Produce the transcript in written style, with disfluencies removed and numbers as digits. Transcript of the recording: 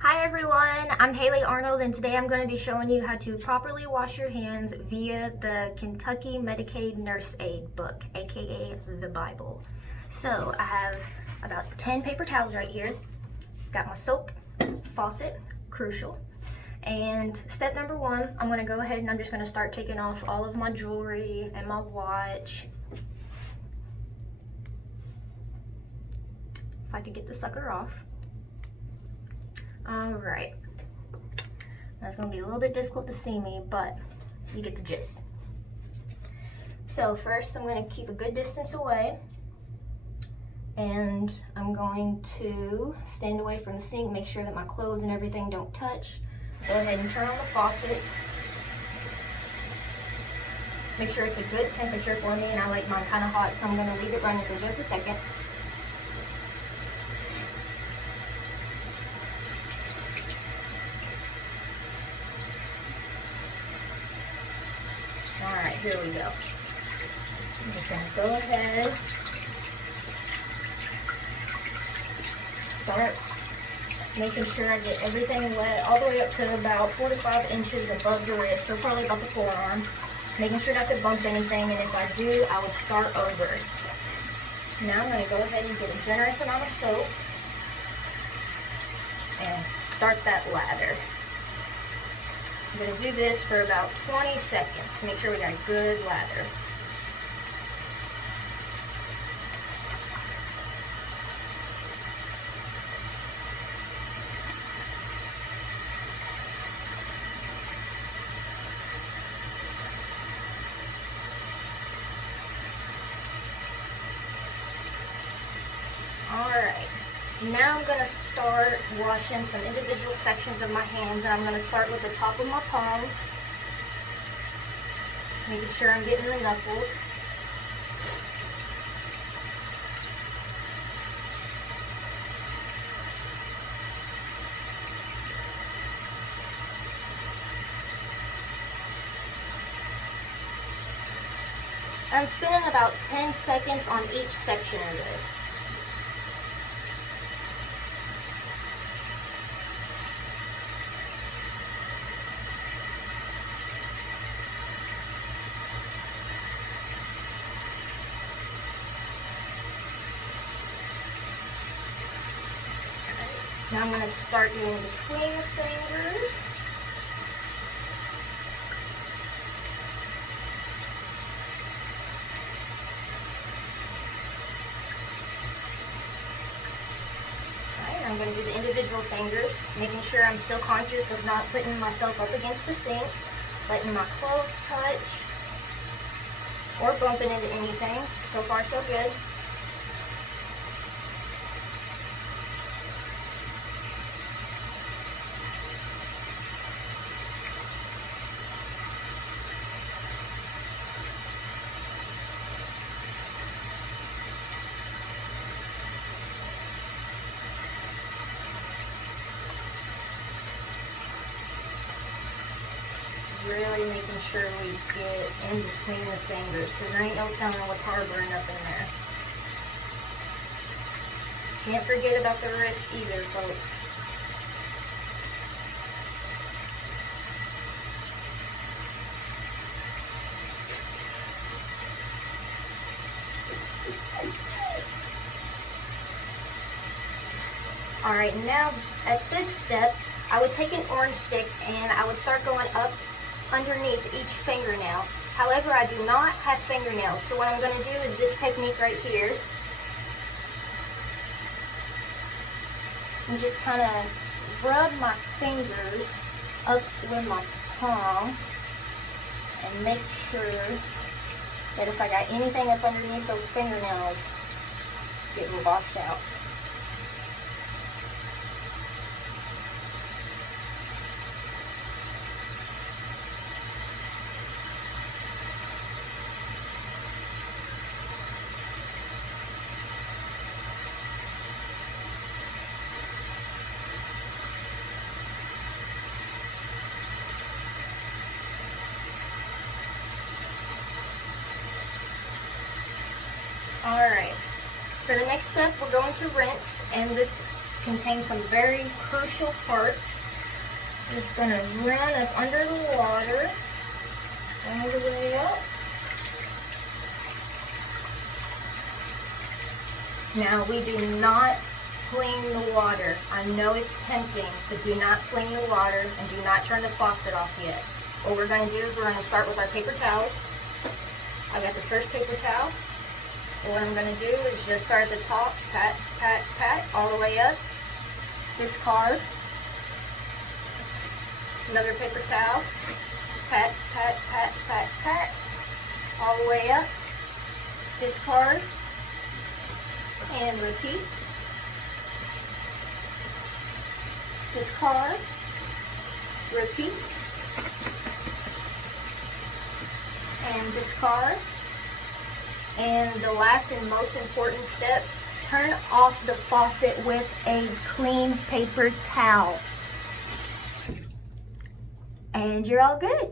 Hi everyone, I'm Haley Arnold and today I'm going to be showing you how to properly wash your hands via the Kentucky Medicaid Nurse Aid book, aka the Bible. So I have about 10 paper towels right here, got my soap, faucet, crucial, and step number one, I'm going to go ahead and I'm just going to start taking off all of my jewelry and my watch. If I could get the sucker off. All right, that's gonna be a little bit difficult to see me, but you get the gist. So first I'm gonna keep a good distance away, and I'm going to stand away from the sink, make sure that my clothes and everything don't touch. Go ahead and turn on the faucet. Make sure it's a good temperature for me, and I like mine kind of hot, so I'm gonna leave it running for just a second. All right, here we go. I'm just gonna go ahead, start making sure I get everything wet all the way up to about 4 to 5 inches above the wrist, so probably about the forearm. Making sure not to bump anything, and if I do, I would start over. Now I'm gonna go ahead and get a generous amount of soap and start that lather. I'm going to do this for about 20 seconds to make sure we got a good lather. Alright, now I'm going to start washing some individual sections of my hands, and I'm going to start with the top of my palms, making sure I'm getting the knuckles. I'm spending about 10 seconds on each section of this. Now I'm going to start doing between the fingers. Alright, I'm going to do the individual fingers, making sure I'm still conscious of not putting myself up against the sink, letting my clothes touch, or bumping into anything. So far, so good. Really making sure we get in between the fingers, because there ain't no telling what's harboring up in there. Can't forget about the wrists either, folks. Alright, now at this step, I would take an orange stick and I would start going up underneath each fingernail. However, I do not have fingernails, so what I'm going to do is this technique right here. And just kind of rub my fingers up with my palm and make sure that if I got anything up underneath those fingernails, it will wash out. Alright, for the next step we're going to rinse, and this contains some very crucial parts. It's going to run up under the water all the way up. Now we do not fling the water. I know it's tempting, but do not fling the water and do not turn the faucet off yet. What we're going to do is we're going to start with our paper towels. I got the first paper towel. So what I'm going to do is just start at the top, pat, pat, pat, all the way up. Discard. Another paper towel. Pat, pat, pat, pat, pat, all the way up. Discard. And repeat. Discard. Repeat. And discard. And the last and most important step, turn off the faucet with a clean paper towel. And you're all good.